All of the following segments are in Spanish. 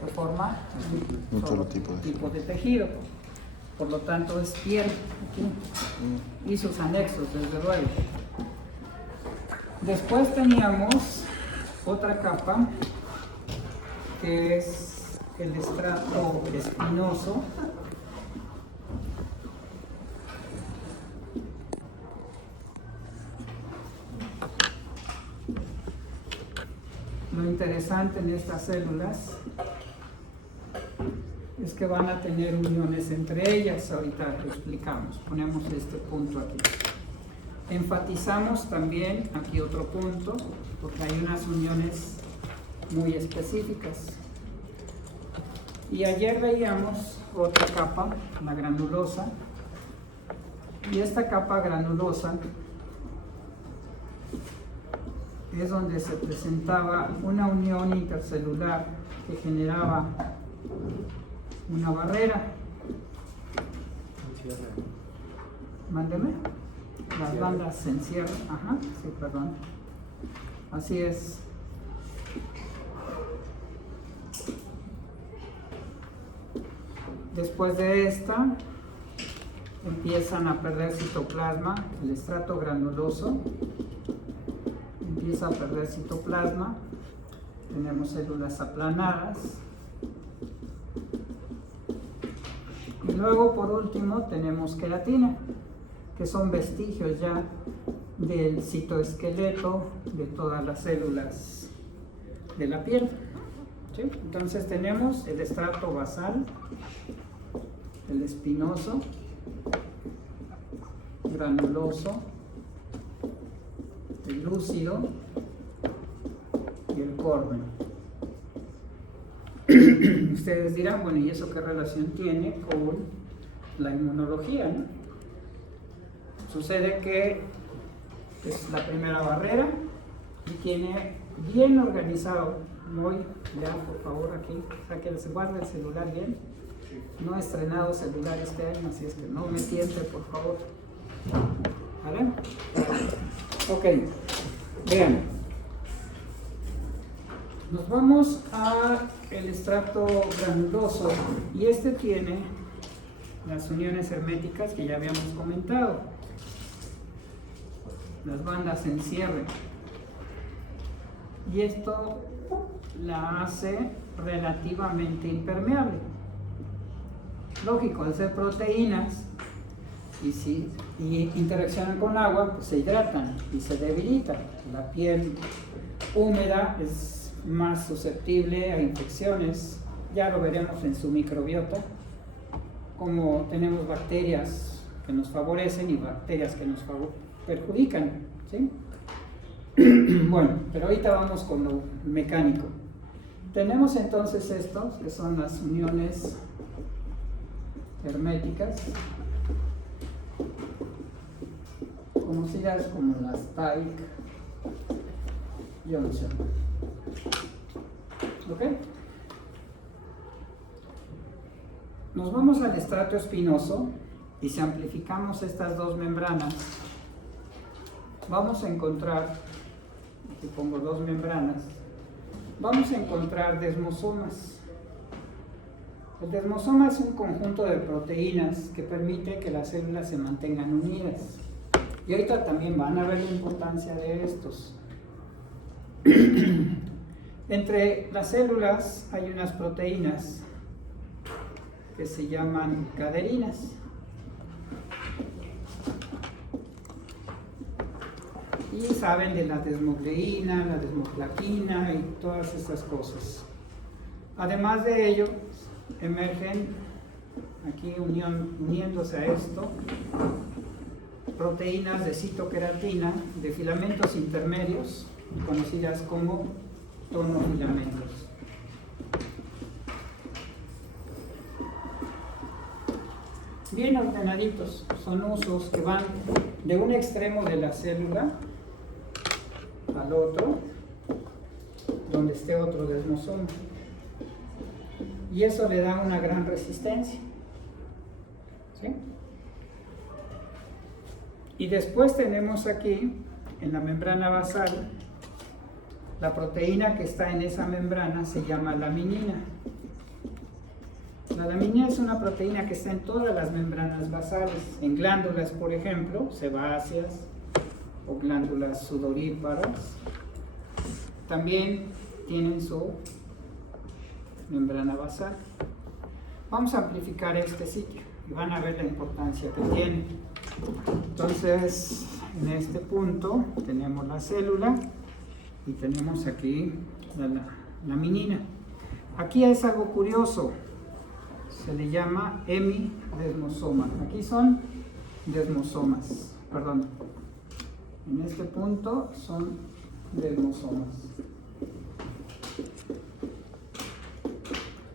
que forma un solo tipo de tejido. Por lo tanto es piel aquí y sus anexos, desde luego. Después teníamos otra capa que es el estrato espinoso. Lo interesante en estas células es que van a tener uniones entre ellas. Ahorita lo explicamos, ponemos este punto aquí. Enfatizamos también aquí otro punto, porque hay unas uniones muy específicas. Y ayer veíamos otra capa, la granulosa, y esta capa granulosa es donde se presentaba una unión intercelular que generaba una barrera. Mándeme. Las bandas se encierran. Ajá, sí, perdón. Así es. Después de esta, empiezan a perder citoplasma, el estrato granuloso empieza a perder citoplasma, tenemos células aplanadas, y luego por último tenemos queratina, que son vestigios ya del citoesqueleto de todas las células de la piel. ¿Sí? Entonces tenemos el estrato basal, el espinoso, granuloso, el lúcido y el córneo. Ustedes dirán, bueno, ¿y eso qué relación tiene con la inmunología, no? Sucede que es la primera barrera y tiene bien organizado. Voy, ya por favor aquí, se guarda el celular bien. No he estrenado celular este año, así es que no me tiente, por favor. ¿Vale? Ok, vean. Nos vamos al estrato granuloso y este tiene las uniones herméticas que ya habíamos comentado. Las bandas en cierre. Y esto la hace relativamente impermeable. Lógico, al ser proteínas y interaccionan con agua, pues se hidratan y se debilitan. La piel húmeda es más susceptible a infecciones, ya lo veremos en su microbiota, como tenemos bacterias que nos favorecen y bacterias que nos perjudican, ¿sí? Bueno, pero ahorita vamos con lo mecánico. Tenemos entonces estos, que son las uniones herméticas, conocidas como las Tight Junction. ¿Ok? Nos vamos al estrato espinoso y si amplificamos estas dos membranas, vamos a encontrar, aquí pongo dos membranas, vamos a encontrar desmosomas. El desmosoma es un conjunto de proteínas que permite que las células se mantengan unidas. Y ahorita también van a ver la importancia de estos. Entre las células hay unas proteínas que se llaman caderinas. Y saben de la desmogleína, la desmoplaquina y todas esas cosas. Además de ello, emergen aquí uniéndose a esto proteínas de citoqueratina de filamentos intermedios conocidas como tonofilamentos. Bien ordenaditos, son usos que van de un extremo de la célula al otro, donde esté otro desmosoma. Y eso le da una gran resistencia. ¿Sí? Y después tenemos aquí, en la membrana basal, la proteína que está en esa membrana se llama laminina. La laminina es una proteína que está en todas las membranas basales, en glándulas, por ejemplo, sebáceas o glándulas sudoríparas. También tienen su membrana basal. Vamos a amplificar este sitio y van a ver la importancia que tiene. Entonces, en este punto tenemos la célula y tenemos aquí la laminina. Aquí es algo curioso, se le llama hemidesmosoma. Aquí son desmosomas, perdón. En este punto son desmosomas.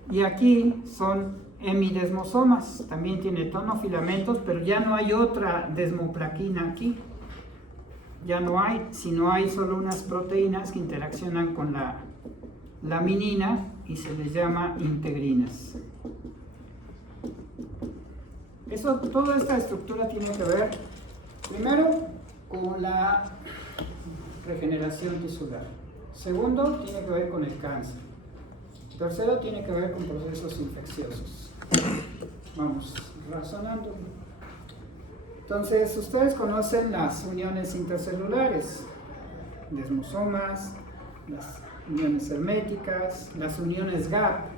Y aquí son hemidesmosomas. También tiene tonofilamentos, pero ya no hay otra desmoplaquina aquí. Ya no hay, sino hay solo unas proteínas que interaccionan con la laminina y se les llama integrinas. Toda esta estructura tiene que ver, primero, con la regeneración tisular. Segundo, tiene que ver con el cáncer. Tercero, tiene que ver con procesos infecciosos. Vamos razonando. Entonces, ustedes conocen las uniones intercelulares, desmosomas, las uniones herméticas, las uniones gap.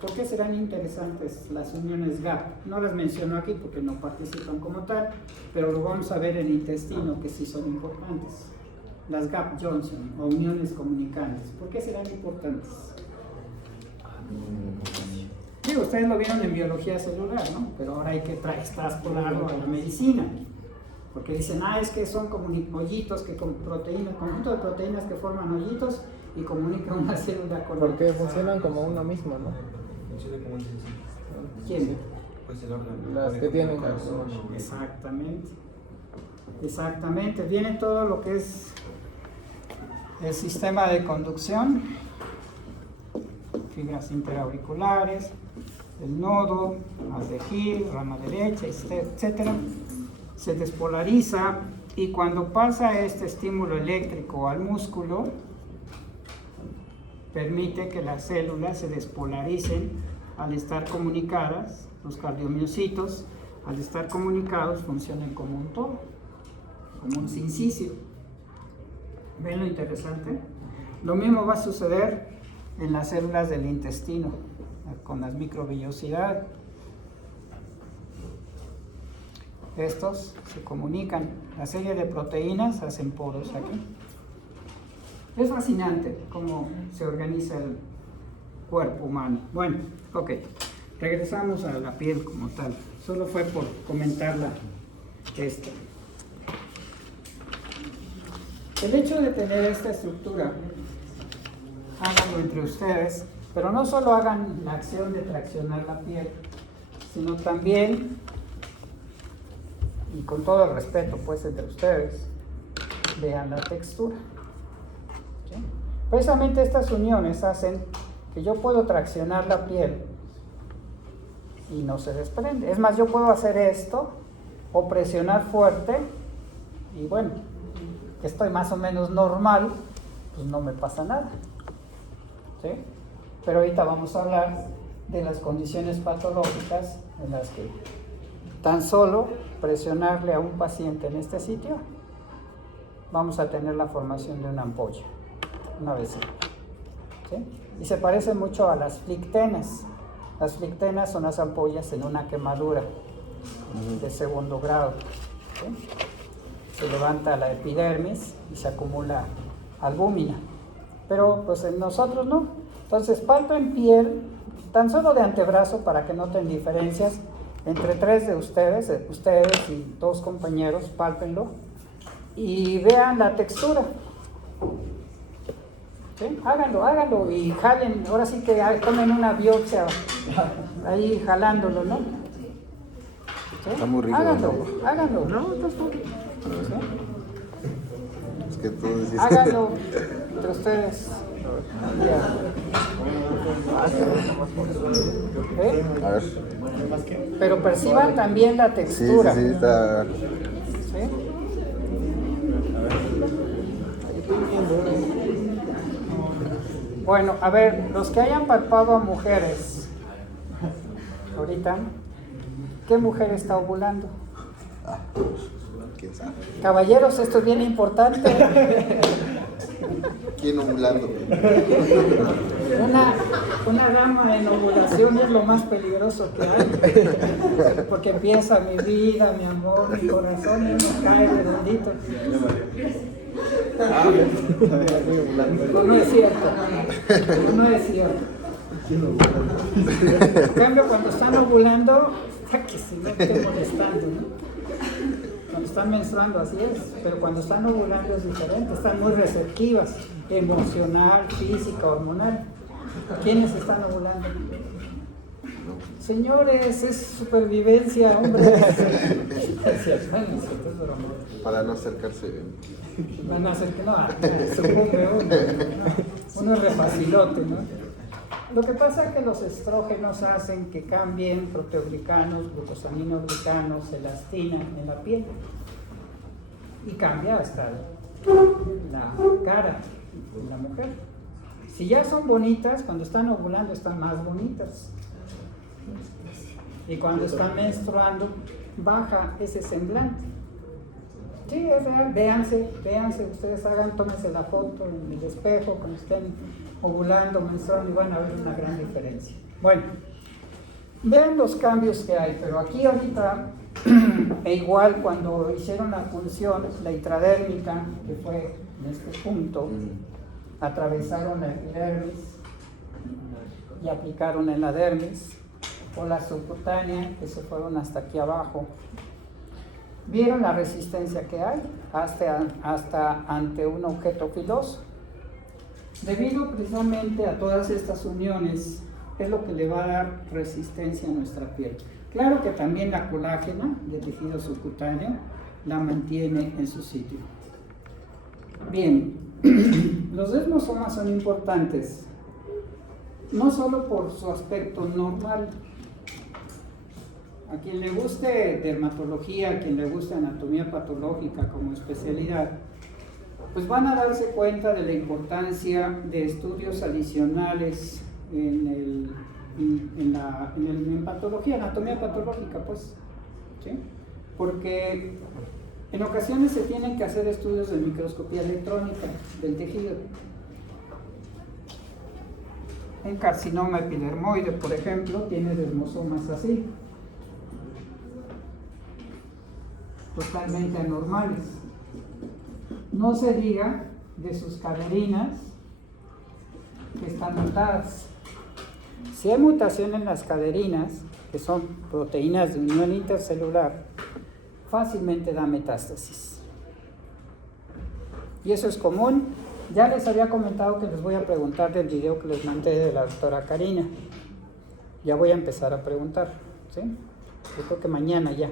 ¿Por qué serán interesantes las uniones gap? No las menciono aquí porque no participan como tal, pero lo vamos a ver en el intestino, que sí son importantes. Las gap Johnson o uniones comunicantes. ¿Por qué serán importantes? Digo, ustedes lo vieron en biología celular, ¿no? Pero ahora hay que traspolarlo a la medicina. Porque dicen, es que son como hoyitos, que con proteínas, conjunto de proteínas que forman hoyitos y comunican una célula con otra. Porque funcionan como uno mismo, ¿no? Funciona como un ¿Quién? Pues el órgano. Las que tienen. Exactamente. Exactamente. Viene todo lo que es el sistema de conducción, fibras interauriculares, el nodo, aldehído, rama derecha, etcétera. Se despolariza y cuando pasa este estímulo eléctrico al músculo, permite que las células se despolaricen al estar comunicadas. Los cardiomiocitos, al estar comunicados, funcionan como un todo, como un sincicio. ¿Ven lo interesante? Lo mismo va a suceder en las células del intestino, con las microvellosidades. Estos se comunican, la serie de proteínas hacen poros aquí. Es fascinante cómo se organiza el cuerpo humano. Bueno, ok, regresamos a la piel como tal. Solo fue por comentarla esto. El hecho de tener esta estructura, háganlo entre ustedes, pero no solo hagan la acción de traccionar la piel, sino también, y con todo el respeto pues entre ustedes, vean la textura. ¿Sí? Precisamente estas uniones hacen que yo puedo traccionar la piel y no se desprende. Es más, yo puedo hacer esto o presionar fuerte y bueno, que estoy más o menos normal, pues no me pasa nada. ¿Sí? Pero ahorita vamos a hablar de las condiciones patológicas en las que tan solo presionarle a un paciente en este sitio, vamos a tener la formación de una ampolla, una vesícula. ¿Sí? Y se parece mucho a las flictenas. Las flictenas son las ampollas en una quemadura de segundo grado. ¿Sí? Se levanta la epidermis y se acumula albúmina. Pero pues en nosotros no. Entonces palpen piel, tan solo de antebrazo para que noten diferencias. Entre tres de ustedes y dos compañeros, pálpenlo y vean la textura. ¿Sí? Háganlo y jalen, ahora sí que tomen una biopsia ahí jalándolo, ¿no? ¿Sí? Está muy rico. Háganlo. No, tampoco. ¿Sí? Es que tú decís. Háganlo entre ustedes. ¿Eh? A ver. Pero perciban también la Sí, textura. sí, está. ¿Sí? Bueno, a ver, los que hayan palpado a mujeres ahorita, ¿qué mujer está ovulando? ¿Quién sabe? Caballeros, esto es bien importante. ¿Quién ovulando? Una dama en ovulación es lo más peligroso que hay, porque empieza mi vida, mi amor, mi corazón, y uno cae redondito. No es cierto, no es cierto. En cambio, cuando están ovulando, que si no esté molestando, ¿no? Cuando están menstruando, así es, pero cuando están ovulando es diferente, están muy receptivas, emocional, física, hormonal. ¿Quiénes están ovulando? Señores, es supervivencia, hombre. Para no acercarse. Van a hacer que no, sucumbe uno es refacilote, ¿no? Lo que pasa es que los estrógenos hacen que cambien proteoglicanos, glucosaminoglicanos, elastina en la piel. Y cambia hasta la cara de la mujer. Si ya son bonitas, cuando están ovulando están más bonitas. Y cuando están menstruando, baja ese semblante. Sí, es real, véanse, ustedes tómense la foto en el espejo cuando estén ovulando, menstruando y van a ver una gran diferencia. Bueno, vean los cambios que hay, pero aquí ahorita, e igual cuando hicieron la punción, la intradérmica, que fue en este punto, atravesaron la epidermis y aplicaron en la dermis, o la subcutánea, que se fueron hasta aquí abajo. ¿Vieron la resistencia que hay hasta ante un objeto filoso? Debido precisamente a todas estas uniones, es lo que le va a dar resistencia a nuestra piel. Claro que también la colágena del tejido subcutáneo la mantiene en su sitio. Bien, los desmosomas son importantes, no solo por su aspecto normal. A quien le guste dermatología, a quien le guste anatomía patológica como especialidad, pues van a darse cuenta de la importancia de estudios adicionales en patología, anatomía patológica, pues, ¿sí? Porque en ocasiones se tienen que hacer estudios de microscopía electrónica del tejido. Un carcinoma epidermoide, por ejemplo, tiene desmosomas así, totalmente anormales. No se diga de sus caderinas que están mutadas. Si hay mutación en las caderinas, que son proteínas de unión intercelular, fácilmente da metástasis. Y eso es común. Ya les había comentado que les voy a preguntar del video que les mandé de la doctora Karina. Ya voy a empezar a preguntar, ¿sí? Yo creo que mañana ya.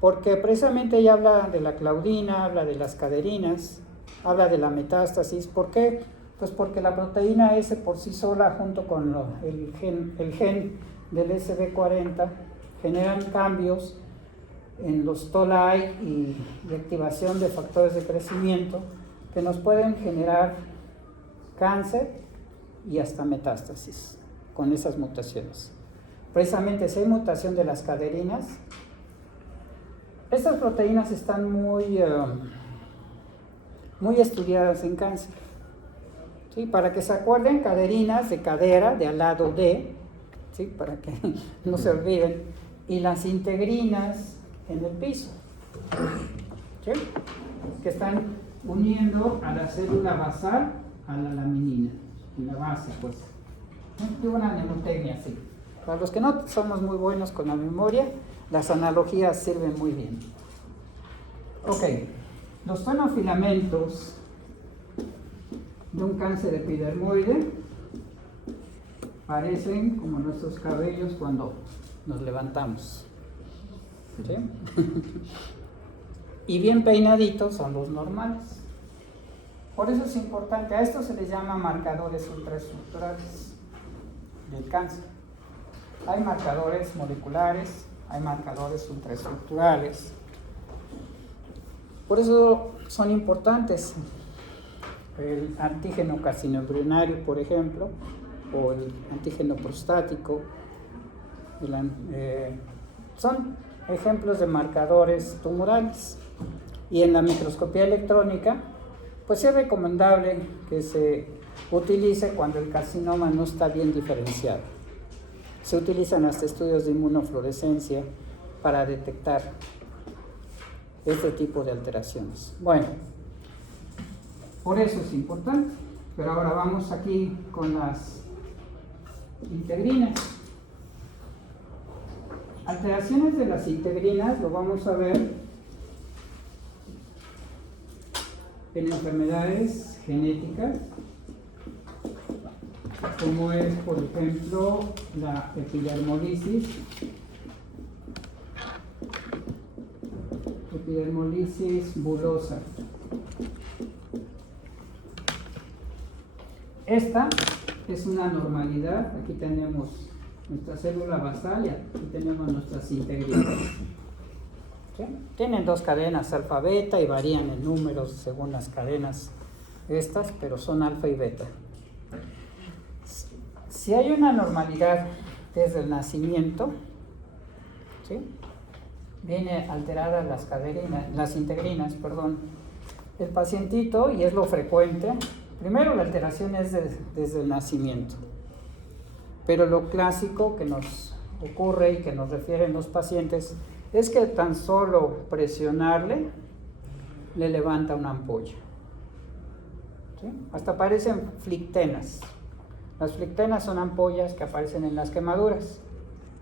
Porque precisamente ella habla de la claudina, habla de las caderinas, habla de la metástasis. ¿Por qué? Pues porque la proteína S por sí sola, junto con el gen del SB40, generan cambios en los TOLAI y activación de factores de crecimiento que nos pueden generar cáncer y hasta metástasis con esas mutaciones. Precisamente si hay mutación de las caderinas, estas proteínas están muy estudiadas en cáncer. ¿Sí? Para que se acuerden, caderinas de cadera, de al lado de, ¿sí? Para que no se olviden, y las integrinas en el piso, ¿sí? Que están uniendo a la célula basal a la laminina, en la base, pues. Una mnemotecnia así. Para los que no somos muy buenos con la memoria, las analogías sirven muy bien. Ok, los tonofilamentos de un cáncer epidermoide parecen como nuestros cabellos cuando nos levantamos, ¿sí? Y bien peinaditos son los normales. Por eso es importante, a esto se les llama marcadores ultraestructurales del cáncer. Hay marcadores moleculares, hay marcadores ultraestructurales. Por eso son importantes el antígeno carcinoembrionario, por ejemplo, o el antígeno prostático, Son ejemplos de marcadores tumorales. Y en la microscopía electrónica, pues es recomendable que se utilice cuando el carcinoma no está bien diferenciado. Se utilizan hasta estudios de inmunofluorescencia para detectar este tipo de alteraciones. Bueno, por eso es importante. Pero ahora vamos aquí con las integrinas. Alteraciones de las integrinas lo vamos a ver en enfermedades genéticas, como es, por ejemplo, la epidermolisis bullosa. Esta es una normalidad. Aquí tenemos nuestra célula basal y aquí tenemos nuestras integrinas. ¿Sí? Tienen dos cadenas alfa beta y varían en números según las cadenas estas, pero son alfa y beta. Si hay una normalidad desde el nacimiento, ¿sí? Viene alterada las integrinas, el pacientito, y es lo frecuente. Primero, la alteración es desde el nacimiento, pero lo clásico que nos ocurre y que nos refieren los pacientes es que tan solo presionarle le levanta una ampolla. ¿Sí? Hasta aparecen flictenas. Las flictenas son ampollas que aparecen en las quemaduras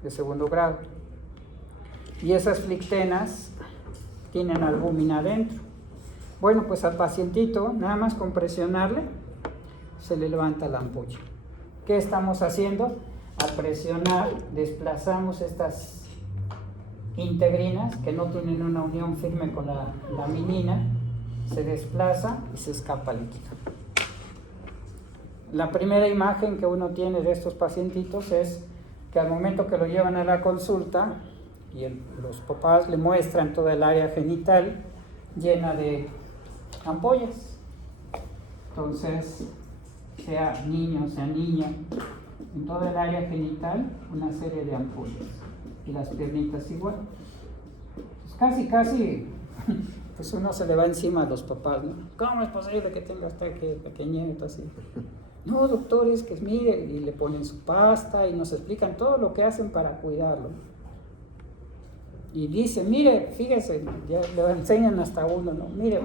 de segundo grado. Y esas flictenas tienen albúmina adentro. Bueno, pues al pacientito, nada más con presionarle, se le levanta la ampolla. ¿Qué estamos haciendo? Al presionar, desplazamos estas integrinas que no tienen una unión firme con la laminina, se desplaza y se escapa líquido. La primera imagen que uno tiene de estos pacientitos es que al momento que lo llevan a la consulta y los papás le muestran toda el área genital llena de ampollas. Entonces, sea niño, sea niña, en toda el área genital una serie de ampollas y las piernitas igual. Pues casi, pues uno se le va encima a los papás, ¿no? ¿Cómo es posible que tenga hasta que pequeñito así? No, doctores, que mire, y le ponen su pasta y nos explican todo lo que hacen para cuidarlo. Y dicen, mire, fíjese, ya le enseñan hasta uno, ¿no? Mire,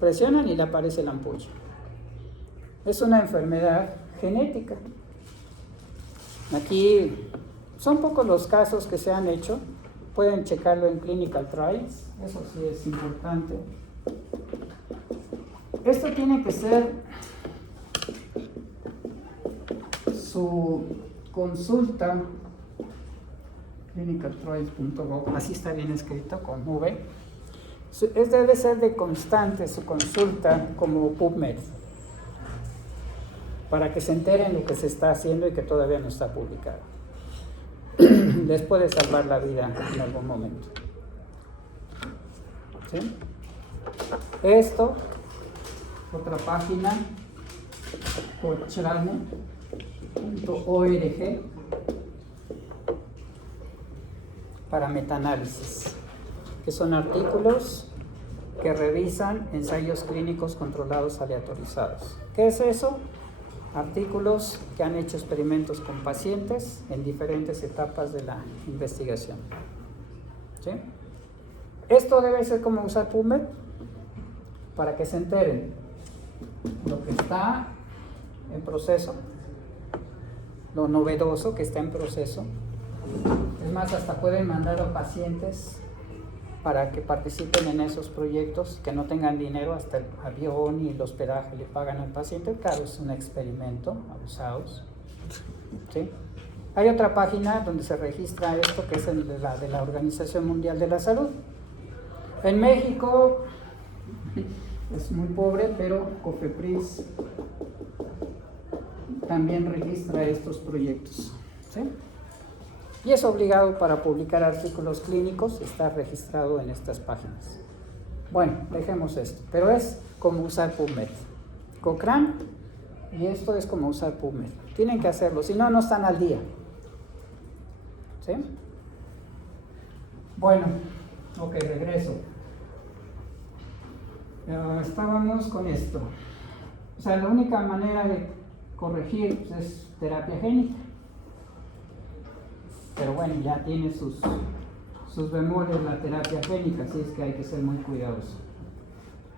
presionan y le aparece la ampolla. Es una enfermedad genética. Aquí son pocos los casos que se han hecho. Pueden checarlo en clinical trials, eso sí es importante. Esto tiene que ser su consulta, clinicaltrials.gov, así está bien escrito con V. Debe ser de constante su consulta como PubMed, para que se enteren lo que se está haciendo y que todavía no está publicado. Les puede salvar la vida en algún momento. ¿Sí? Esto, otra página, cochrane.org, para metaanálisis, que son artículos que revisan ensayos clínicos controlados aleatorizados. ¿Qué es eso? Artículos que han hecho experimentos con pacientes en diferentes etapas de la investigación. ¿Sí? Esto debe ser como usar PubMed para que se enteren lo que está en proceso, lo novedoso que está en proceso. Es más, hasta pueden mandar a pacientes para que participen en esos proyectos, que no tengan dinero, hasta el avión y el hospedaje le pagan al paciente. Claro, es un experimento, abusados. ¿Sí? Hay otra página donde se registra esto, que es la de la Organización Mundial de la Salud. En México es muy pobre, pero COFEPRIS también registra estos proyectos. ¿Sí? Y es obligado para publicar artículos clínicos, está registrado en estas páginas. Bueno, dejemos esto, pero es como usar PubMed. Cochrane, y esto es como usar PubMed. Tienen que hacerlo, si no, no están al día. ¿Sí? Bueno, ok, regreso. Estábamos con esto. O sea, la única manera de corregir pues, es terapia génica. Pero bueno, ya tiene sus bemoles la terapia génica, así es que hay que ser muy cuidadoso.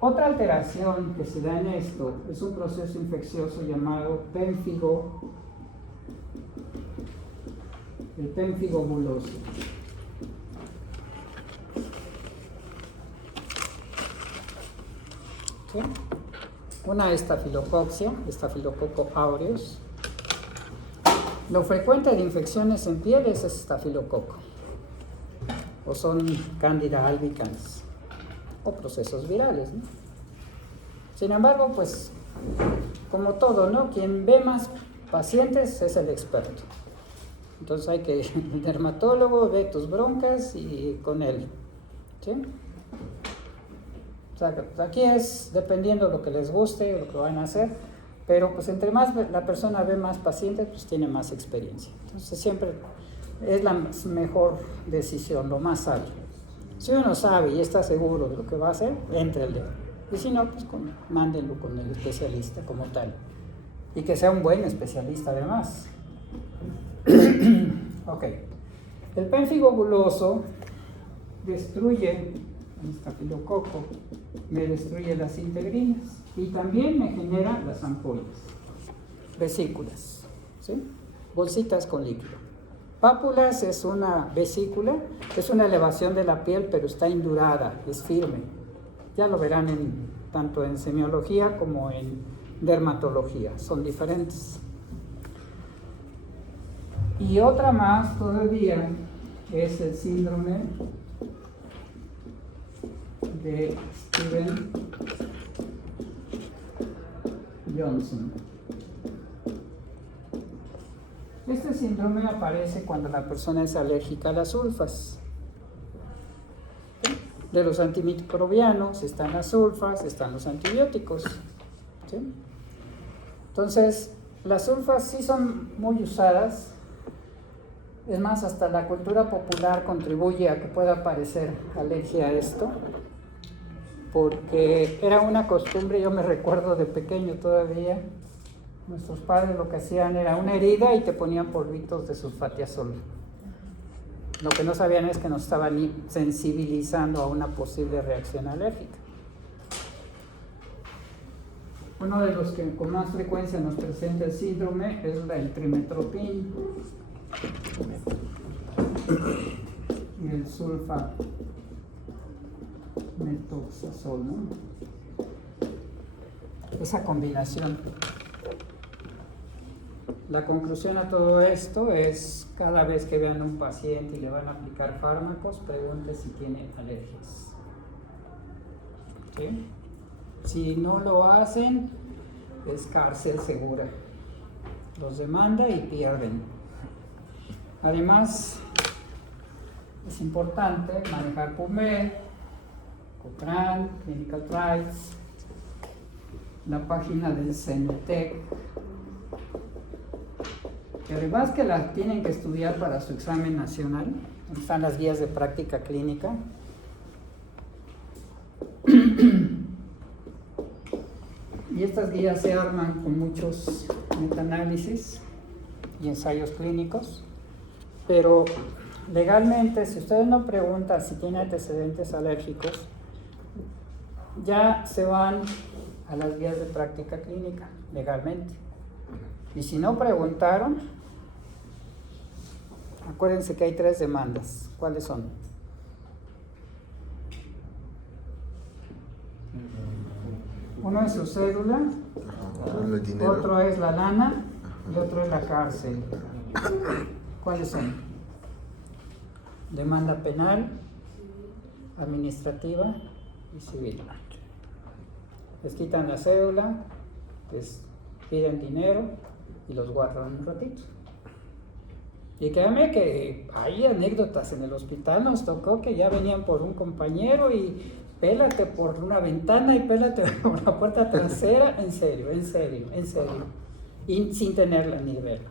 Otra alteración que se da en esto es un proceso infeccioso llamado pénfigo, el pénfigo buloso. ¿Sí? Una estafilococcea, Staphylococcus aureus. Lo frecuente de infecciones en piel es estafilococo, o son Candida albicans, o procesos virales, ¿no? Sin embargo, pues, como todo, ¿no? Quien ve más pacientes es el experto. Entonces hay que, el dermatólogo ve tus broncas y con él, ¿sí? O sea, aquí es dependiendo de lo que les guste, lo que van a hacer, pero pues entre más la persona ve más pacientes, pues tiene más experiencia. Entonces siempre es la mejor decisión, lo más sabio. Si uno sabe y está seguro de lo que va a hacer, éntrele. Y si no, pues mándenlo con el especialista como tal. Y que sea un buen especialista además. Ok. El pénfigo buloso destruye el estafilococo, me destruye las integrinas y también me genera las ampollas, vesículas, ¿sí? Bolsitas con líquido. Pápulas es una vesícula, es una elevación de la piel, pero está indurada, es firme. Ya lo verán tanto en semiología como en dermatología, son diferentes. Y otra más todavía es el síndrome de Stevens-Johnson. Este síndrome aparece cuando la persona es alérgica a las sulfas. De los antimicrobianos están las sulfas, están los antibióticos, ¿sí? Entonces, las sulfas sí son muy usadas. Es más, hasta la cultura popular contribuye a que pueda aparecer alergia a esto, porque era una costumbre, yo me recuerdo de pequeño todavía, nuestros padres lo que hacían era una herida y te ponían polvitos de sulfatiazol. Lo que no sabían es que nos estaban sensibilizando a una posible reacción alérgica. Uno de los que con más frecuencia nos presenta el síndrome es el trimetoprim y el sulfa-metoxazol, ¿no? Esa combinación. La conclusión a todo esto es, cada vez que vean a un paciente y le van a aplicar fármacos, pregunte si tiene alergias. ¿Sí? Si no lo hacen, es cárcel segura. Los demanda y pierden. Además, es importante manejar PubMed, Cochrane, Clinical Trials, la página del CENTEC, que además que la tienen que estudiar para su examen nacional. Están las guías de práctica clínica. Y estas guías se arman con muchos metaanálisis y ensayos clínicos, pero legalmente, si ustedes no preguntan si tiene antecedentes alérgicos, ya se van a las guías de práctica clínica, legalmente. Y si no preguntaron, acuérdense que hay 3 demandas. ¿Cuáles son? Uno es su cédula, otro es la lana y otro es la cárcel. ¿Cuáles son? Demanda penal, administrativa y civil. Les quitan la cédula, les piden dinero y los guardan un ratito. Y créanme que hay anécdotas en el hospital, nos tocó que ya venían por un compañero y pélate por una ventana y pélate por la puerta trasera, en serio, y sin tenerla ni verla.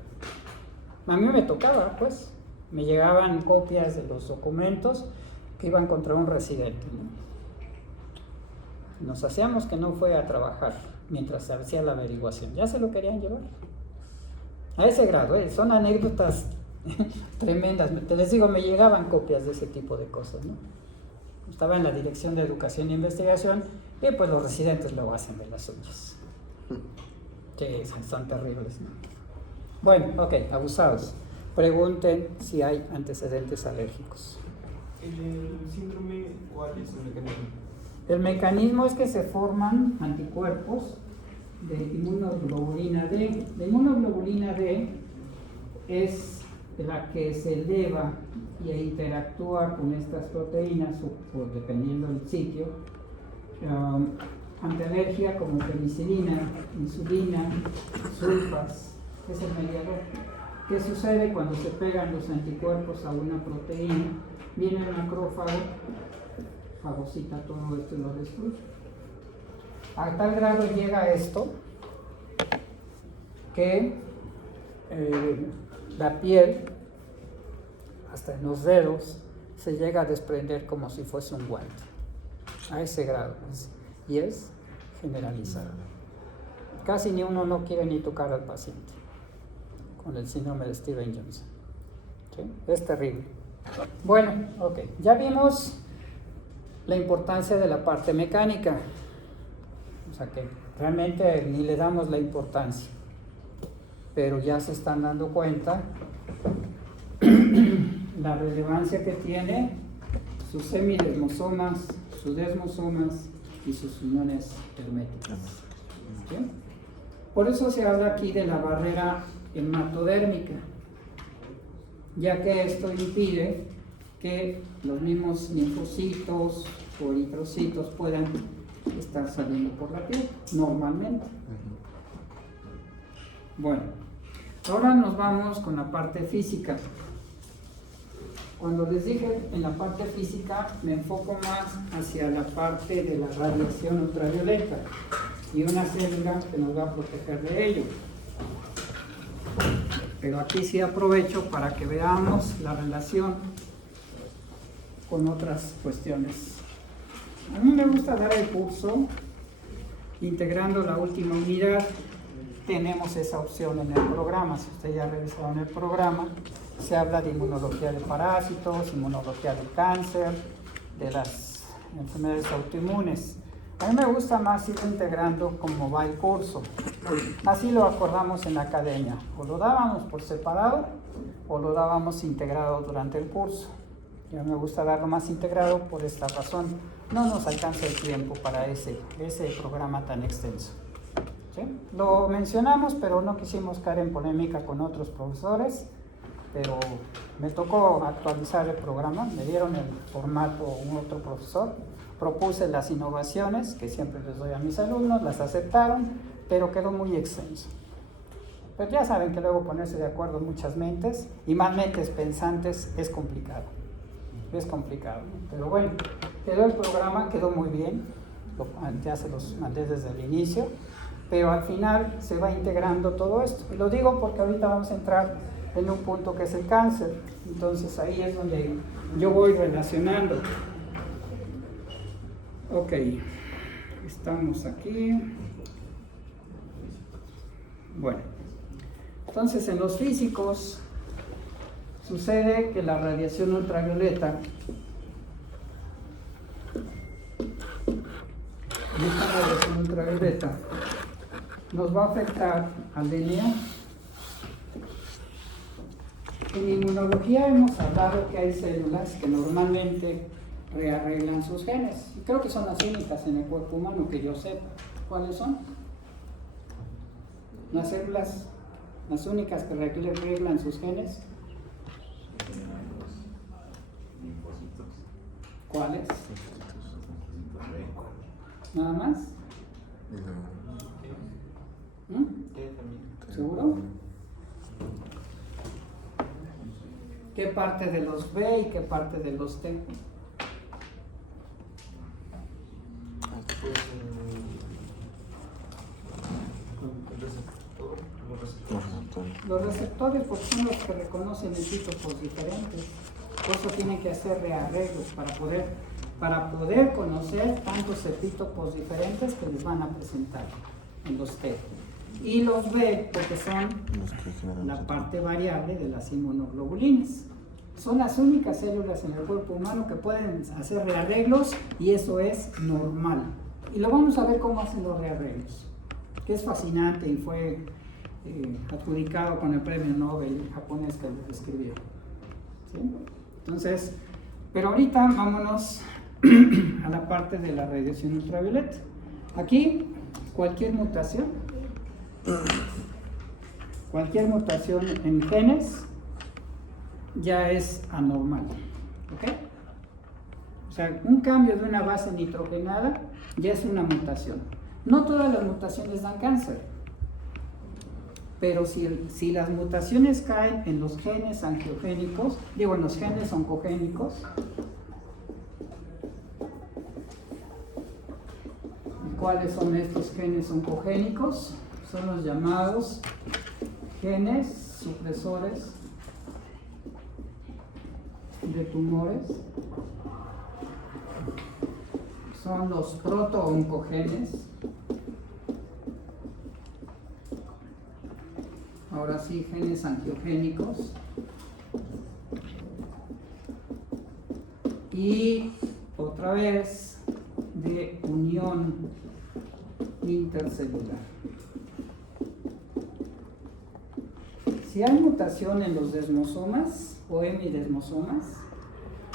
A mí me tocaba, pues, Me llegaban copias de los documentos que iban contra un residente, ¿no? Nos hacíamos que no fue a trabajar mientras se hacía la averiguación. Ya se lo querían llevar. A ese grado, son anécdotas tremendas. Te les digo, me llegaban copias de ese tipo de cosas, ¿no? Estaba en la Dirección de Educación e Investigación y pues los residentes lo hacen de las suyas. Que son terribles, ¿no? Bueno, ok, abusados. Pregunten si hay antecedentes alérgicos. ¿El síndrome cuál es el mecanismo? El mecanismo es que se forman anticuerpos de inmunoglobulina D. La inmunoglobulina D es la que se eleva y interactúa con estas proteínas, o dependiendo del sitio, ante alergia como penicilina, insulina, sulfas, que es el mediador. ¿Qué sucede cuando se pegan los anticuerpos a una proteína? Viene el macrófago, fagocita todo esto y lo destruye. A tal grado llega esto que la piel, hasta en los dedos, se llega a desprender como si fuese un guante. A ese grado. Y es generalizado. Casi ni uno no quiere ni tocar al paciente con el síndrome de Stevens-Johnson. ¿Sí? Es terrible. Bueno, ok. Ya vimos la importancia de la parte mecánica. O sea que realmente ni le damos la importancia. Pero ya se están dando cuenta la relevancia que tiene sus semidesmosomas, sus desmosomas y sus uniones herméticas. ¿Sí? Por eso se habla aquí de la barrera hematodérmica, ya que esto impide que los mismos linfocitos o eritrocitos puedan estar saliendo por la piel normalmente. Bueno, ahora nos vamos con la parte física. Cuando les dije en la parte física, me enfoco más hacia la parte de la radiación ultravioleta y una célula que nos va a proteger de ello. Pero aquí sí aprovecho para que veamos la relación con otras cuestiones. A mí me gusta dar el curso integrando la última unidad. Tenemos esa opción en el programa. Si ustedes ya revisaron el programa, se habla de inmunología de parásitos, inmunología del cáncer, de las enfermedades autoinmunes. A mí me gusta más ir integrando como va el curso. Así lo acordamos en la academia. O lo dábamos por separado o lo dábamos integrado durante el curso. Yo me gusta darlo más integrado por esta razón. No nos alcanza el tiempo para ese programa tan extenso. ¿Sí? Lo mencionamos, pero no quisimos caer en polémica con otros profesores. Pero me tocó actualizar el programa. Me dieron el formato un otro profesor. Propuse las innovaciones que siempre les doy a mis alumnos, las aceptaron, pero quedó muy extenso. Pero ya saben que luego ponerse de acuerdo muchas mentes, y más mentes pensantes, es complicado. Es complicado, ¿no? Pero bueno, quedó el programa, quedó muy bien, ya se los mandé desde el inicio, pero al final se va integrando todo esto. Y lo digo porque ahorita vamos a entrar en un punto que es el cáncer, entonces ahí es donde yo voy relacionando. Ok, estamos aquí. Bueno, entonces en los físicos sucede que la radiación ultravioleta, esta radiación ultravioleta nos va a afectar al DNA. En inmunología hemos hablado que hay células que normalmente rearreglan sus genes. Y creo que son las únicas en el cuerpo humano que yo sepa. ¿Cuáles son? Las células, las únicas que rearreglan sus genes. ¿Cuáles? ¿Nada más? ¿Seguro? ¿Qué parte de los B y qué parte de los T? Los receptores. receptores porque son los que reconocen epitopos diferentes. Por eso tienen que hacer rearreglos para poder conocer tantos epitopos diferentes que les van a presentar en los T. Y los B porque son la parte variable de las inmunoglobulinas. Son las únicas células en el cuerpo humano que pueden hacer rearreglos y eso es normal. Y lo vamos a ver cómo hacen los rearreglos, que es fascinante y fue adjudicado con el premio Nobel japonés que lo escribió. ¿Sí? Entonces, pero ahorita vámonos a la parte de la radiación ultravioleta. Aquí, cualquier mutación en genes ya es anormal. ¿Ok? O sea, un cambio de una base nitrogenada ya es una mutación. No todas las mutaciones dan cáncer, pero si las mutaciones caen en los genes angiogénicos, en los genes oncogénicos, ¿cuáles son estos genes oncogénicos? Son los llamados genes supresores de tumores. Son los proto-oncogenes. Ahora sí, genes angiogénicos. Y otra vez de unión intercelular. Si hay mutación en los desmosomas o hemidesmosomas,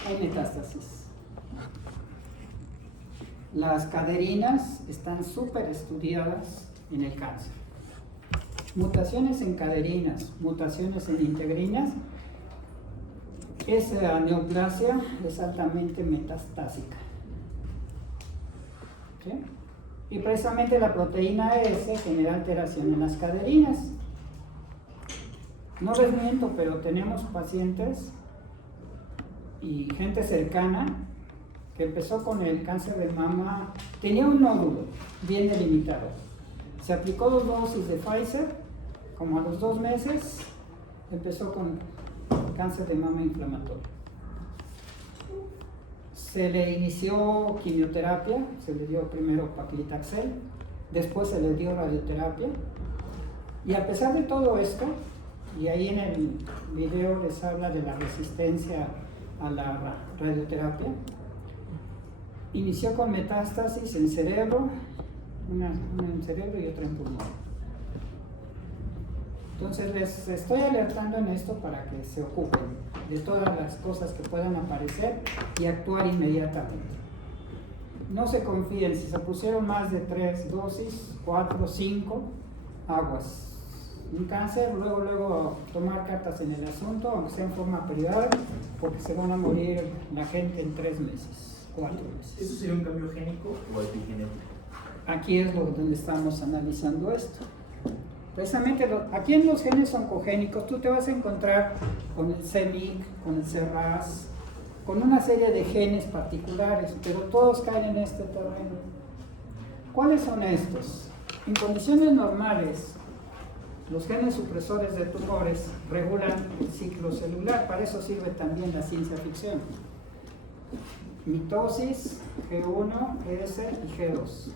hay metástasis. Las caderinas están súper estudiadas en el cáncer. Mutaciones en caderinas, mutaciones en integrinas, esa neoplasia es altamente metastásica. ¿Sí? Y precisamente la proteína S genera alteración en las caderinas. No les miento, pero tenemos pacientes y gente cercana que empezó con el cáncer de mama, tenía un nódulo bien delimitado. Se aplicó 2 dosis de Pfizer, como a los 2 meses empezó con cáncer de mama inflamatorio. Se le inició quimioterapia, se le dio primero paclitaxel, después se le dio radioterapia, y a pesar de todo esto, y ahí en el video les habla de la resistencia a la radioterapia, inició con metástasis en cerebro, una en cerebro y otra en pulmón. Entonces les estoy alertando en esto para que se ocupen de todas las cosas que puedan aparecer y actuar inmediatamente. No se confíen, si se pusieron más de 3 dosis, 4, 5, aguas. Un cáncer, luego tomar cartas en el asunto, aunque sea en forma privada, porque se van a morir la gente en 3 meses, 4 meses. ¿Eso sería un cambio génico o epigenético? Aquí es donde estamos analizando esto. Precisamente aquí en los genes oncogénicos tú te vas a encontrar con el CEMIC, con el CERAS, con una serie de genes particulares, pero todos caen en este terreno. ¿Cuáles son estos? En condiciones normales, los genes supresores de tumores regulan el ciclo celular, para eso sirve también la ciencia ficción. Mitosis, G1, S y G2.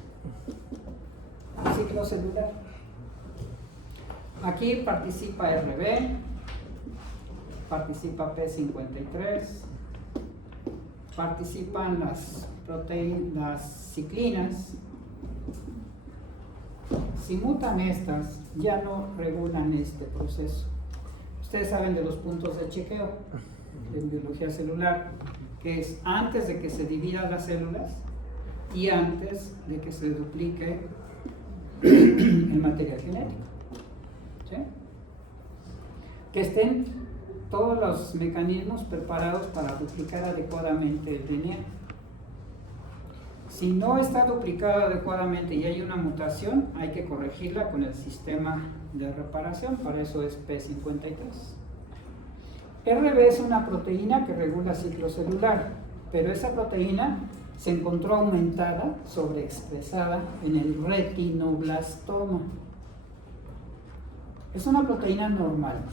Ciclo celular. Aquí participa RB, participa P53, participan las ciclinas. Si mutan estas, ya no regulan este proceso. Ustedes saben de los puntos de chequeo en biología celular, que es antes de que se dividan las células y antes de que se duplique el material genético. ¿Sí? Que estén todos los mecanismos preparados para duplicar adecuadamente el DNA. Si no está duplicado adecuadamente y hay una mutación, hay que corregirla con el sistema de reparación, para eso es P53. RB es una proteína que regula ciclo celular, pero esa proteína se encontró aumentada, sobreexpresada en el retinoblastoma. Es una proteína normal,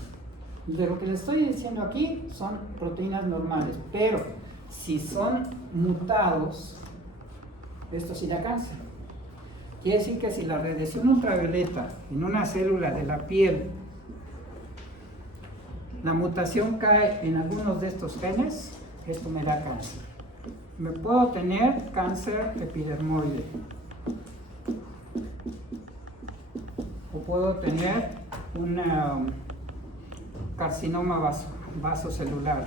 De lo que les estoy diciendo aquí son proteínas normales, pero si son mutados, esto sí da cáncer. Quiere decir que si la radiación ultravioleta en una célula de la piel, la mutación cae en algunos de estos genes, esto me da cáncer. Me puedo tener cáncer epidermoide. O puedo tener un carcinoma vasocelular.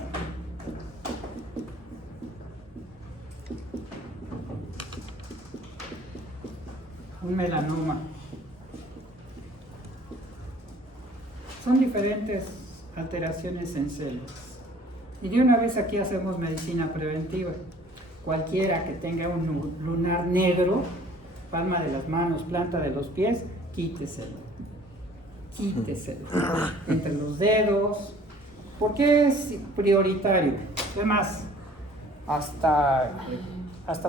Un melanoma. Son diferentes alteraciones en células. Y de una vez aquí hacemos medicina preventiva. Cualquiera que tenga un lunar negro, palma de las manos, planta de los pies, quíteselo. Quíteselo. Entre los dedos. ¿Por qué es prioritario? Además, hasta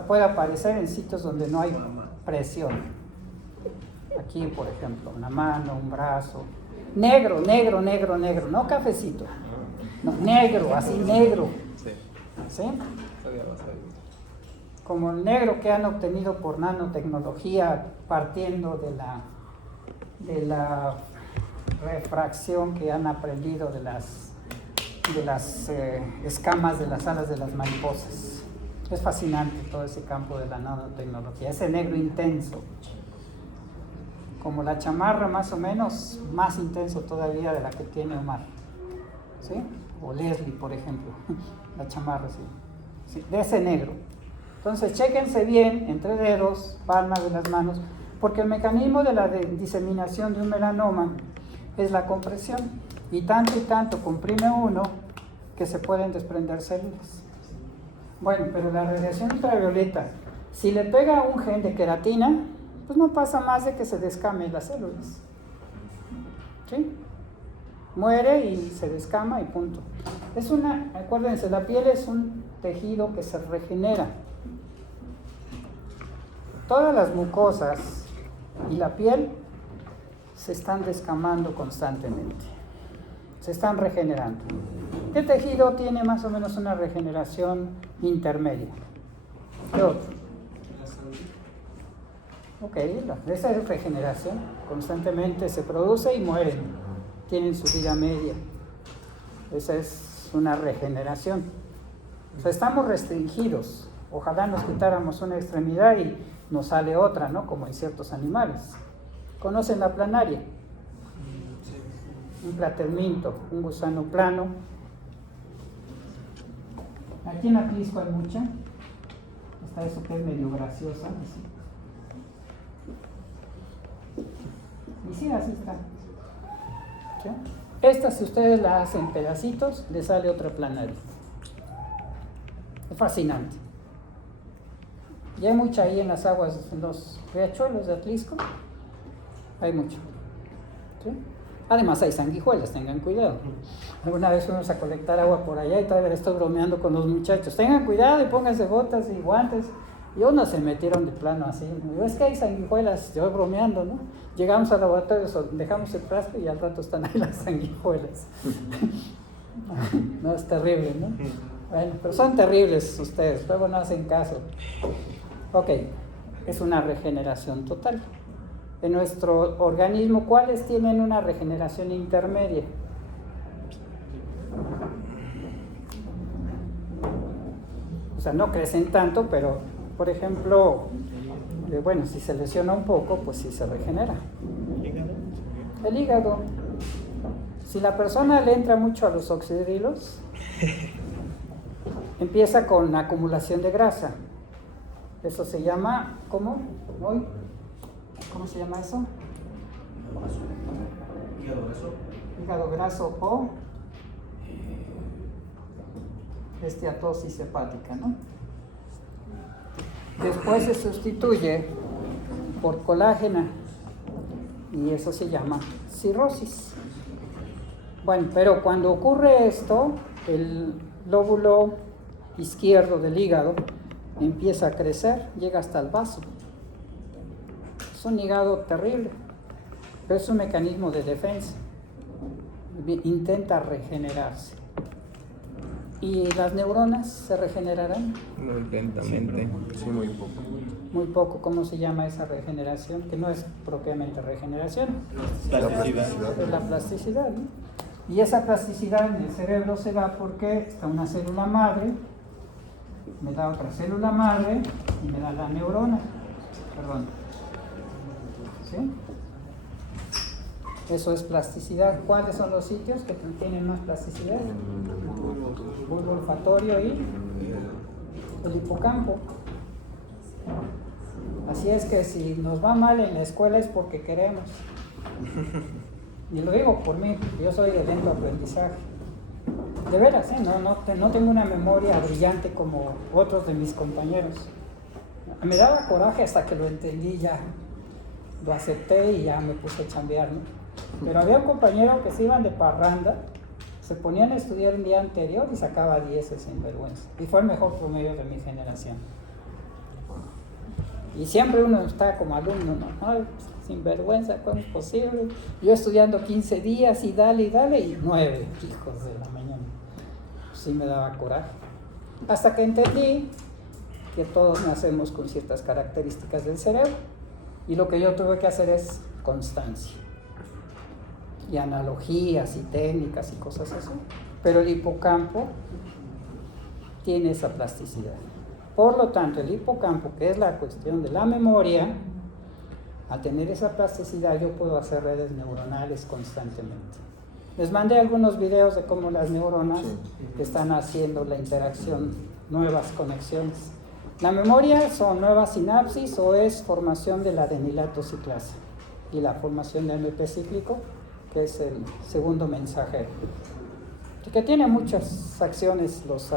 puede aparecer en sitios donde no hay presión. Aquí, por ejemplo, una mano, un brazo. Negro, negro, negro, negro. No cafecito. No, negro, así negro. ¿Sí? Como el negro que han obtenido por nanotecnología partiendo de la refracción que han aprendido de las escamas de las alas de las mariposas. Es fascinante todo ese campo de la nanotecnología, ese negro intenso. Como la chamarra más o menos, más intenso todavía de la que tiene Omar. ¿Sí? O Leslie, por ejemplo. La chamarra, sí. Sí, de ese negro. Entonces, chéquense bien, entre dedos, palmas de las manos, porque el mecanismo de la diseminación de un melanoma es la compresión. Y tanto comprime uno que se pueden desprender células. Bueno, pero la radiación ultravioleta, si le pega un gen de queratina, pues no pasa más de que se descamen las células. ¿Sí? Muere y se descama y punto. Acuérdense, la piel es un tejido que se regenera. Todas las mucosas y la piel se están descamando constantemente. Se están regenerando. ¿Qué tejido tiene más o menos una regeneración intermedia? ¿Qué otro? Ok, esa es regeneración. Constantemente se produce y mueren. Tienen su vida media. Esa es una regeneración. O sea, estamos restringidos. Ojalá nos quitáramos una extremidad y nos sale otra, ¿no? Como en ciertos animales. ¿Conocen la planaria? Un platerminto, un gusano plano. Aquí en Atlisco hay mucha. Está eso que es medio graciosa. Así. Y sí, así está. ¿Sí? Esta, si ustedes la hacen pedacitos, le sale otra planaria. Es fascinante. Y hay mucha ahí en las aguas, en los riachuelos de Atlisco. Hay mucho. ¿Sí? Además hay sanguijuelas, tengan cuidado. Alguna vez fuimos a colectar agua por allá y todavía le estoy bromeando con los muchachos. Tengan cuidado y pónganse botas y guantes. Y unos se metieron de plano así. Digo, es que hay sanguijuelas, yo bromeando, ¿no? Llegamos al laboratorio, dejamos el frasco y al rato están ahí las sanguijuelas. No, es terrible, ¿no? Bueno, pero son terribles ustedes, luego no hacen caso. Ok, es una regeneración total. En nuestro organismo, ¿cuáles tienen una regeneración intermedia? O sea, no crecen tanto, pero, por ejemplo, bueno, si se lesiona un poco, pues sí se regenera. El hígado. Si la persona le entra mucho a los oxidrilos, empieza con acumulación de grasa. Eso se llama, ¿cómo? ¿Cómo se llama eso? Hígado graso. Hígado graso o esteatosis hepática, ¿no? Después se sustituye por colágena y eso se llama cirrosis. Bueno, pero cuando ocurre esto, el lóbulo izquierdo del hígado empieza a crecer, llega hasta el vaso. Es un hígado terrible, pero es un mecanismo de defensa. intenta regenerarse. ¿Y las neuronas se regenerarán? Muy lentamente. Sí, muy poco. Muy poco. ¿Cómo se llama esa regeneración? Que no es propiamente regeneración, La plasticidad. es la plasticidad, ¿no? Y esa plasticidad en el cerebro se da porque está una célula madre, me da otra célula madre y me da la neurona. Perdón. ¿Sí? Eso es plasticidad. ¿Cuáles son los sitios que tienen más plasticidad? Bulbo olfatorio y el hipocampo. Así es que si nos va mal en la escuela es porque queremos. Y lo digo por mí, yo soy de lento aprendizaje. De veras, no tengo una memoria brillante como otros de mis compañeros. Me daba coraje hasta que lo entendí ya. Lo acepté y ya me puse a chambear, ¿no? Pero había un compañero que se iban de parranda, se ponían a estudiar el día anterior y sacaba 10 sin vergüenza. Y fue el mejor promedio de mi generación. Y siempre uno está como alumno, ¿no? Ay, sin vergüenza, ¿cómo es posible? Yo estudiando 15 días y dale, y 9, hijos de la mañana. Sí me daba coraje. Hasta que entendí que todos nacemos con ciertas características del cerebro. Y lo que yo tuve que hacer es constancia. Y analogías y técnicas y cosas así. Pero el hipocampo tiene esa plasticidad. Por lo tanto, el hipocampo, que es la cuestión de la memoria, al tener esa plasticidad yo puedo hacer redes neuronales constantemente. Les mandé algunos videos de cómo las neuronas están haciendo la interacción, nuevas conexiones. La memoria son nuevas sinapsis o es formación de la adenilato ciclasa y la formación de AMP cíclico, que es el segundo mensajero, que tiene muchas acciones los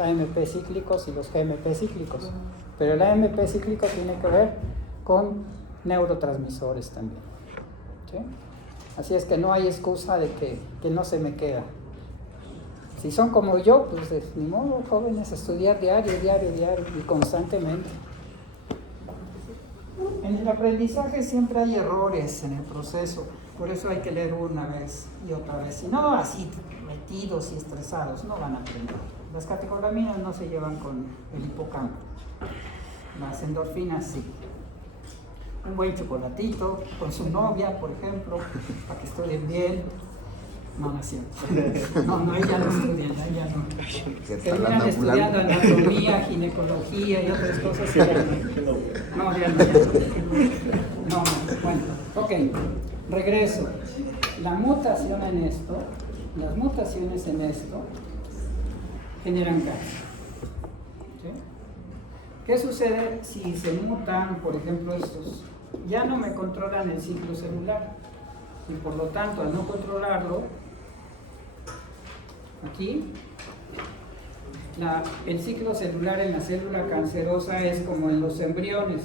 AMP cíclicos y los GMP cíclicos, pero el AMP cíclico tiene que ver con neurotransmisores también, ¿sí? Así es que no hay excusa de que no se me queda. Si son como yo, pues ni modo, jóvenes, estudiar diario y constantemente. En el aprendizaje siempre hay errores en el proceso, por eso hay que leer una vez y otra vez. Si no, así metidos y estresados, no van a aprender. Las catecolaminas no se llevan con el hipocampo, las endorfinas sí. Un buen chocolatito con su novia, por ejemplo, para que estudien bien. No, no es cierto. No, ella no estudia, ella no. Terminan estudiando anatomía, ginecología y otras cosas. Ya no. No, bueno, ok, regreso. La mutación en esto, las mutaciones en esto generan cáncer. ¿Sí? ¿Qué sucede si se mutan, por ejemplo, estos? Ya no me controlan el ciclo celular y por lo tanto al no controlarlo, aquí el ciclo celular en la célula cancerosa es como en los embriones,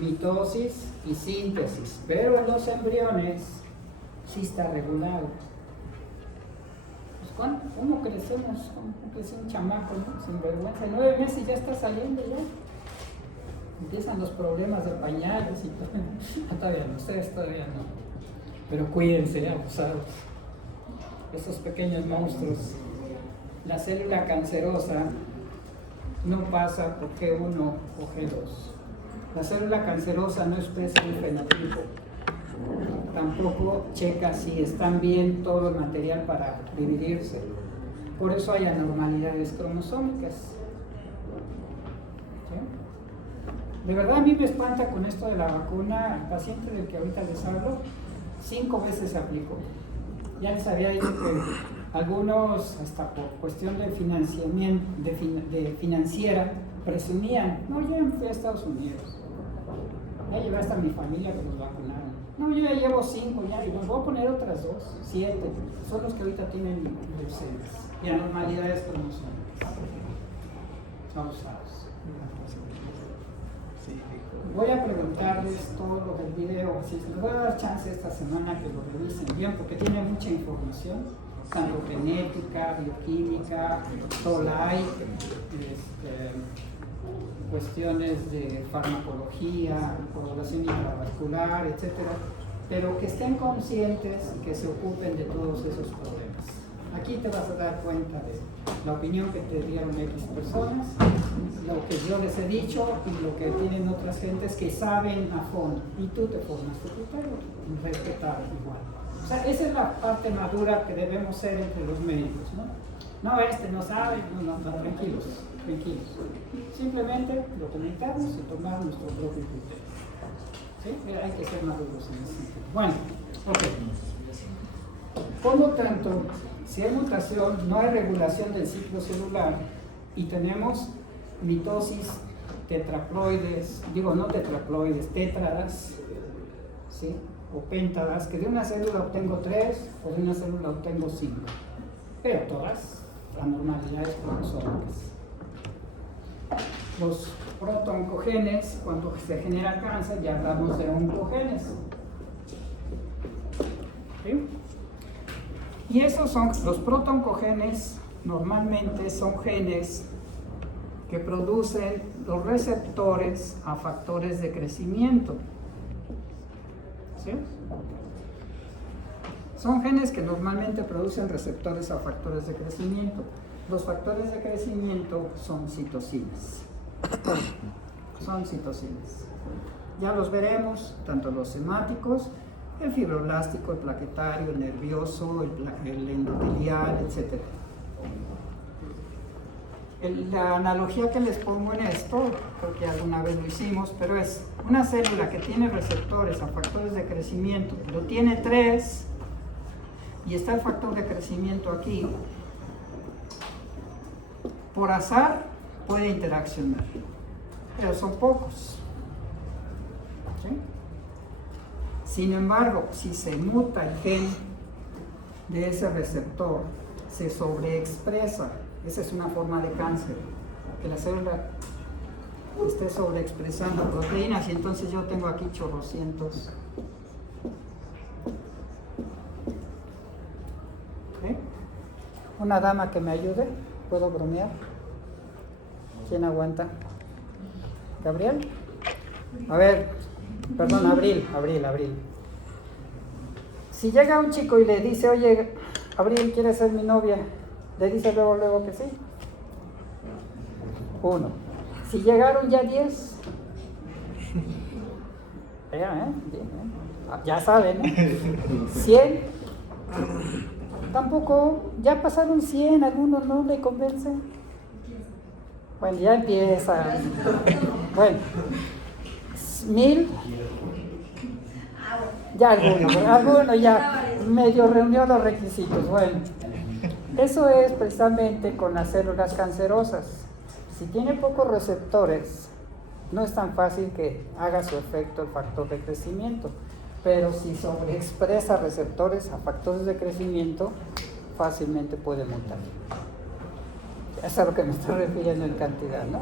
mitosis y síntesis, pero en los embriones sí está regulado. Pues, ¿cómo crecemos? ¿Cómo crece un chamaco, no? Sin vergüenza? 9 meses ya está saliendo ya. Empiezan los problemas de pañales y todo. Todavía no, ustedes todavía no. Pero cuídense, abusados. Esos pequeños monstruos. La célula cancerosa no pasa por G1 o G2. La célula cancerosa no expresa un fenotipo. Tampoco checa si están bien todo el material para dividirse. Por eso hay anormalidades cromosómicas. ¿Sí? De verdad a mí me espanta con esto de la vacuna. Al paciente del que ahorita les hablo, 5 veces se aplicó. Ya les había dicho que algunos, hasta por cuestión de financiamiento, de financiera, presumían, no, yo ya fui a Estados Unidos, ya llevé hasta mi familia que los vacunaron. No, yo ya llevo 5, ya, y los voy a poner otras 2, 7, son los que ahorita tienen leucemias y anormalidades cromosómicas. Abusados. Voy a preguntarles todo lo del video, así les voy a dar chance esta semana que lo revisen bien, porque tiene mucha información, tanto genética, bioquímica, TOLAI, cuestiones de farmacología, coagulación intravascular, etc. pero que estén conscientes y que se ocupen de todos esos problemas. Aquí te vas a dar cuenta de la opinión que te dieron X personas, lo que yo les he dicho y lo que tienen otras gentes que saben a fondo. Y tú te formas tu criterio, respetar igual. O sea, esa es la parte madura que debemos ser entre los médicos, ¿no? No, este no sabe, no, tranquilos, tranquilos. Simplemente lo comentamos y tomar nuestro propio criterio. ¿Sí? Hay que ser maduros en ese sentido. Bueno, ok. Por lo tanto, si hay mutación, no hay regulación del ciclo celular y tenemos mitosis tetraploides, digo no tetraploides, tétradas, ¿sí? O péntadas, que de una célula obtengo 3 o de una célula obtengo 5, pero todas anormalidades cromosómicas. Los protooncogenes, cuando se genera cáncer, ya hablamos de oncogenes. ¿Sí? Y esos son los protooncogenes, normalmente son genes que producen los receptores a factores de crecimiento. ¿Sí? Son genes que normalmente producen receptores a factores de crecimiento. Los factores de crecimiento son citocinas. Son citocinas. Ya los veremos, tanto los hemáticos, el fibroblástico, el plaquetario, el nervioso, el endotelial, etc. La analogía que les pongo en esto, creo que alguna vez lo hicimos, pero es una célula que tiene receptores a factores de crecimiento, pero tiene 3, y está el factor de crecimiento aquí, por azar puede interaccionar, pero son pocos. ¿Sí? Sin embargo, si se muta el gen de ese receptor, se sobreexpresa. Esa es una forma de cáncer, que la célula esté sobreexpresando proteínas y entonces yo tengo aquí chorrocientos. ¿Sí? Una dama que me ayude, ¿puedo bromear? ¿Quién aguanta? ¿Gabriel? A ver, perdón, Abril. Si llega un chico y le dice, oye, Abril, ¿quieres ser mi novia? ¿Le dice luego que sí? 1. Si llegaron ya 10, ya saben, 100, tampoco, ya pasaron 100, algunos no le convencen. Bueno, ya empieza. Bueno, 1000, ya algunos ya medio reunió los requisitos. Bueno, eso es precisamente con las células cancerosas. Si tiene pocos receptores, no es tan fácil que haga su efecto el factor de crecimiento, pero si sobreexpresa receptores a factores de crecimiento, fácilmente puede mutar. Eso es a lo que me estoy refiriendo en cantidad, ¿no?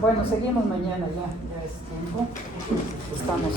Bueno, seguimos mañana, ya es tiempo. Estamos